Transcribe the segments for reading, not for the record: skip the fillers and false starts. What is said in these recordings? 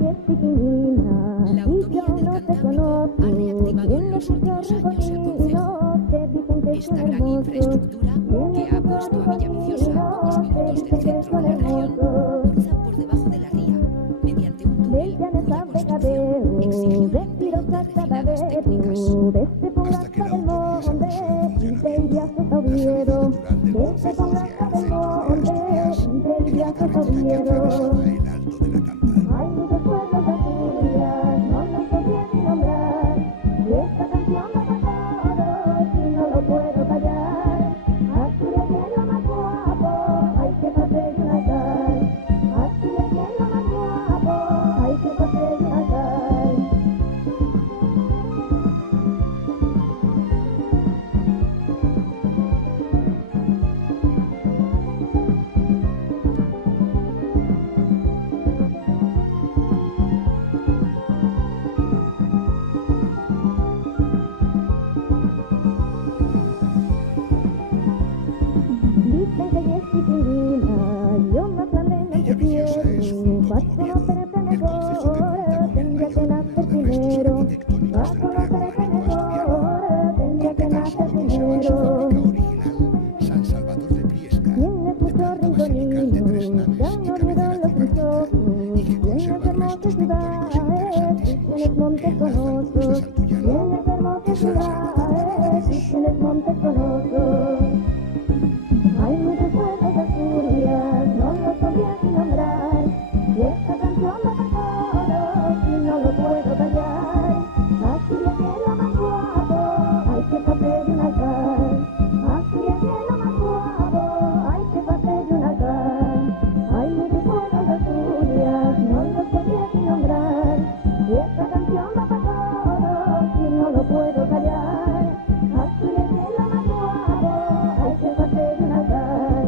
La autovía del Cantábrico ha reactivado en los últimos años el concejo. Esta gran infraestructura, que ha puesto a Villaviciosa a pocos minutos del centro de la región, cruza por debajo de la ría, mediante un túnel cuya construcción exigió el empleo de refinadas técnicas. Hasta que la autovía se puso en funcionamiento, la salida natural del concejo hacia el centro de Asturias era la carretera que atravesaba el Alto de la Campa. Hay muchos pueblos de Asturias, no los podría ni nombrar. Y esta canción va para todos y no lo puedo callar. Asturias es lo más guapo, hay que pasar y nacer. Asturias es lo más guapo, hay que pasar y nacer. Villaviciosa es un todo moderno. El concejo que cuenta con el mayor número de restos arquitectónicos del preacuático asturiano, combinados con la conserva su fábrica original, San Salvador de Priesca, de planta basilical de 3 naves y cabecera cobertura, y que conserva restos pictóricos interesantes en la zona de Santullano y San Salvador de Dios. Hay muchos pueblos de Asturias, no los podría ni nombrar. Y esta canción va para todos y no lo puedo callar. Asturias es lo más guapo, hay que pasar y nacer. Asturias es lo más guapo, hay que pasar y nacer. Hay muchos pueblos de Asturias, no los podría ni nombrar. Y esta canción va para todos y no lo puedo callar. Asturias es lo más guapo, hay que pasar y nacer.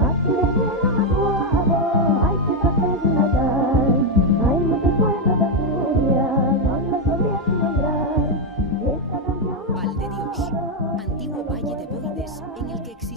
Asturias es lo más guapo, hay que pasar y nacer. Hay muchos pueblos de Asturias, no los podría ni nombrar. Esta canción va Val de Dios, para todos y antiguo no lo valle de puedo Boides, callar. en el que existe